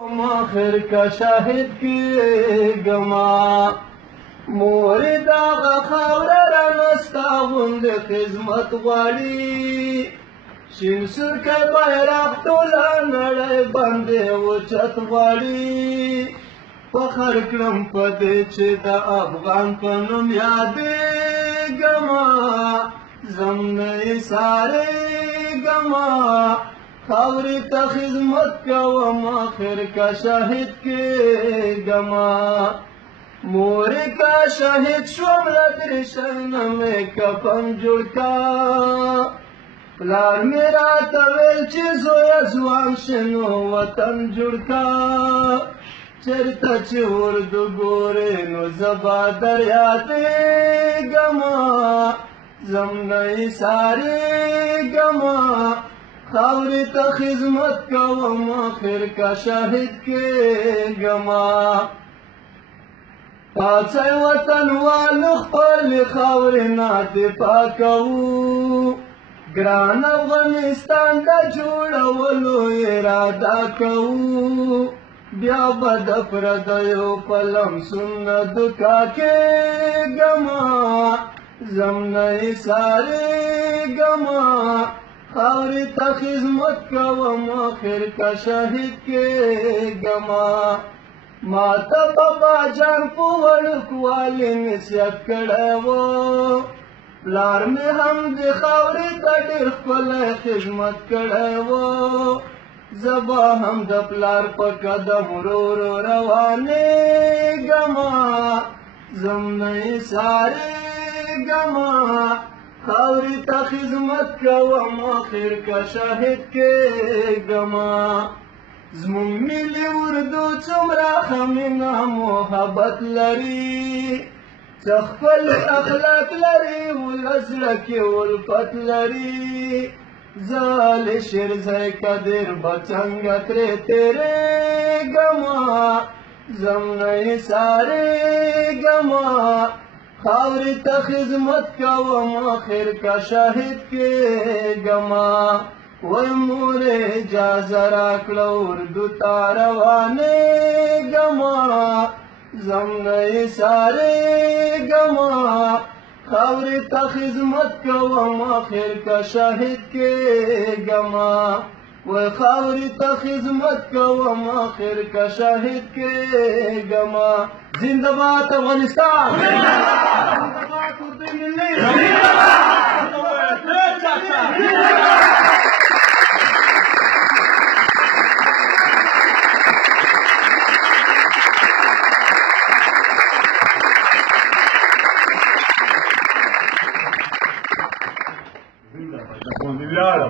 آخر کا شاهد کېږما مورې دغه خاوره رانه ستا غوندې خدمت غواړي شین سرکی بیرغ ټوله نړۍ باندې اوچت غواړي فخر کړم په دې چې د افغان په نوم یادېږمه ځم نه یې سارېږمه خاورې ته خدمت کوم آخر کا شاهد کېږمه مورې کا شاهد شوم له درشل نه مې کفن جوړ کا پلار مې راته ویل چې زویه ځوان شې نو وطن جوړ کا چېرته چې اردو ګورې نو زه به در یادېږمه ځم نه یې سارېږمه خاورې ته خدمت کوم آخر کا شاهد کېږمه پاڅئ وطنوالو خپلې خاورې نه دفاع کوو ګران افغانستان د جوړولو اراده کوو بیا به د پردیو په لمسون نه دوکه کېږمه ځم نه یې سارېږمه خاورې ته خدمت کوم آخر کا شاهد کېږمه ما ته بابا جان په وړوکوالي نصیحت کړی و پلار مې هم د خاورې ته ډېر ښکلی خدمت کړی و زه به هم د پلار په قدم ورو ورو روانېږمه ځم نه یې سارېږمه خاورې ته خدمت کوم آخر کا شاهد کېږمه زموږ ملي اردو څومره ښه مینه محبت لري څه خپل اخلاق لري ولس زړه کې الفت لري زه له شیرزی قدر به څنګه ترې تېرېږمه ځم نه یې سارېږمه خاورې ته خدمت کوم آخر کا شاهد کېږمه وای مورې اجازه راکړه اردو ته روانېږمه ځم نه یې سارېږمه خاورې ته خدمت کوم آخر کا شاهد کېږمه وای خاورې ته خدمت کوم آخر کا شاهد کېږمه زنده باد افغانستان زنده باد اردو ملي Con Dilara.